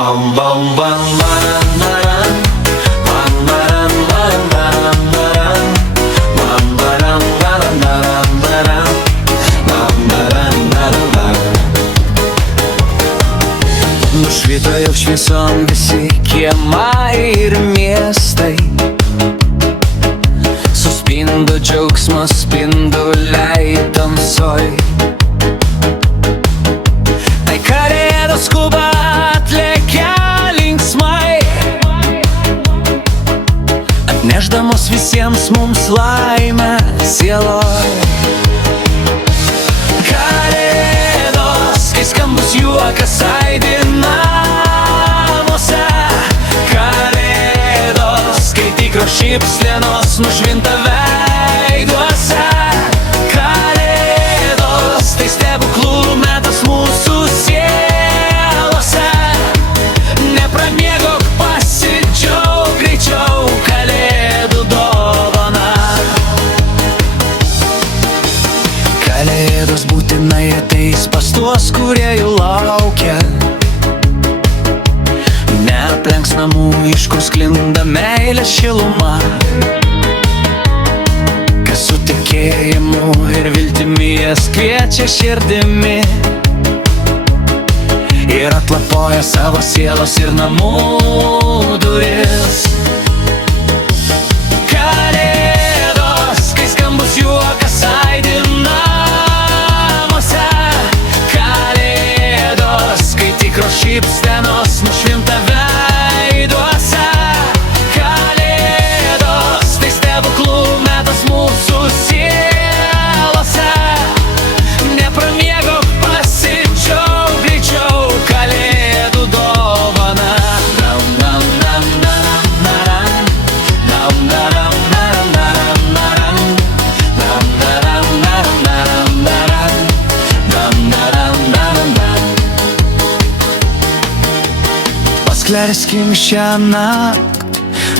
Bam bam bam baran baran, bam baran baran baran baran, bam baran baran baran baran, bam baran baran baran. Nušvytojo šviesom visi kiemai ir miestai, suspindo džiaugsmo spinduliai tamsoj. Tai kalėdos skuba atlėkia linksmai, atnešdamos visiems mums laimę sieloj. Kalėdos, kai skambus juokas aidi namuose. Kalėdos, kai tikros šypsenos nušvinta veiduose. Kalėdos, tai stebuklų metas mūsų sielose. Nepramiegok, pasidžiauk greičiau kalėdų dovana. Kalėdos būtinai ateis pas tuos, kurie jų laukia. Neaplenks namų, iš kur sklinda meilės šiluma, kas su tikėjimu ir viltimi jas kviečia širdimi ir atlapoja savo sielos ir namų duris. Kalėdos, kai skambus juokas aidi namuose. Kalėdos, kai tikros šypsenos nušvinta veiduose. Kalėdos, tai stebuklų metas mūsų sielose. Nepramiegok, pasidžiauk greičiau kalėdų dovana. Dam dam dam dam dam, dam dam dam dam dam, dam dam dam dam dam, dam dam dam dam. Paskleiskim šią naktį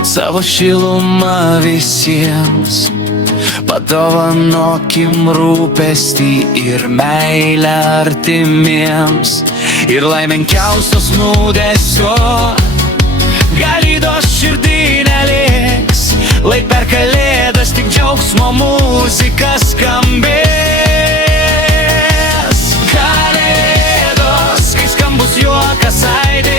savo šilumą visiems, padovanokim rūpestį ir meilę artimiems, ir laimingiausios nūdesio galydos širdį neliks, lai per kalėdas tik džiaugsmo muzika skambės. Kalėdos, kai skambus juokas aidi